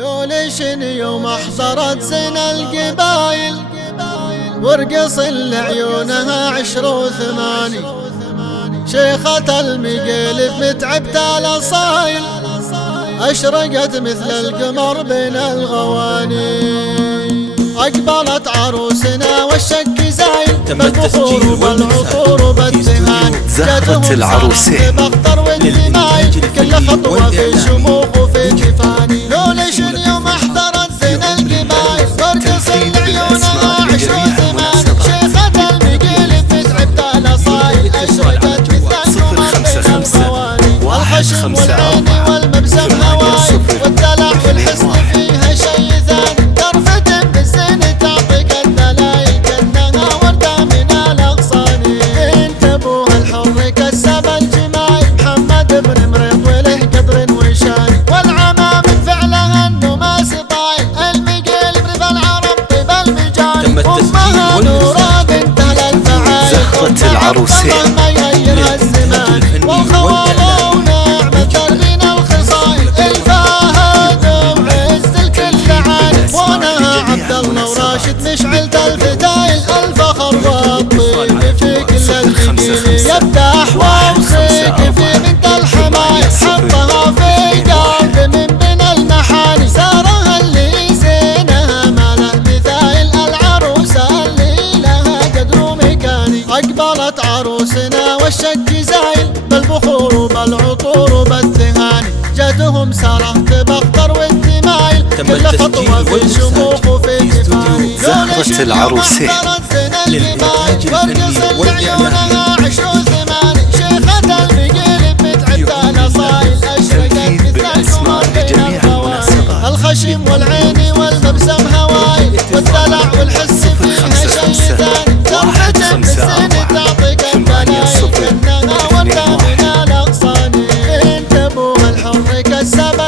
لوليش يوم احضرت زنا القبايل وارقص اللي عيونها 10 و8 شيخة المقلب متعبة الاصايل اشرقت مثل القمر بين الغواني. اقبلت عروسنا والشك زايل بالبخور والعطور وبالدهان زهرة العروسين بخطر والدمايل كل خطوة في شموخ وفي جفاني. لوليش يوم احضرت زنا القبايل وارقص اللي عيونها 10 و8 شيخة المقلب متعبة الاصايل اشرقت مثل القمر بين الغواني. والخشم والعين والمبسم هواي والدلع والحسن فيها شي ثاني. طرفة بالزين تعطيك الدلايل كأنها وردة من الأغصان. انت ابوها الحر كسب الجمايل محمد بن مريض وله قدر وشان والعمى من فعلها انه ما سطايل المقلب رفع العرب طيب المجال. امها نورا بنت للفعايل زهرة العروسين ما يغيرها الزمان. والخواله ونعمة دربين الخصايل الفهد وعز الكل عالي. وانا عبد الله وراشد مشعل الفتايل الفخر والطيب في كل الجيل يفتح ووصيك في بنت الحمايل حطها في قلب من بين المحاني. سارها اللي زينها ما له مثايل العروسة اللي لها قدر ومكاني. اقبلت عروسنا والشك زايل بالبخور وبالعطور وبالدهاني جدهم ساره تبختر والدمايل كل خطوة في شموخ وفي جفاني. زهرة العروسين للإنتاج وارقص اللي عيونها 10 و8 شيخة المقلب متعبة الاصايل اشرقت مثل القمر بين الغواني. الخشم والعين والمبسم هواي والدلع والحس فيها شي ثاني. طرفة بالزين تعطيك الدلايل كأنها وردة من الأغصان. انت ابوها الحر كسب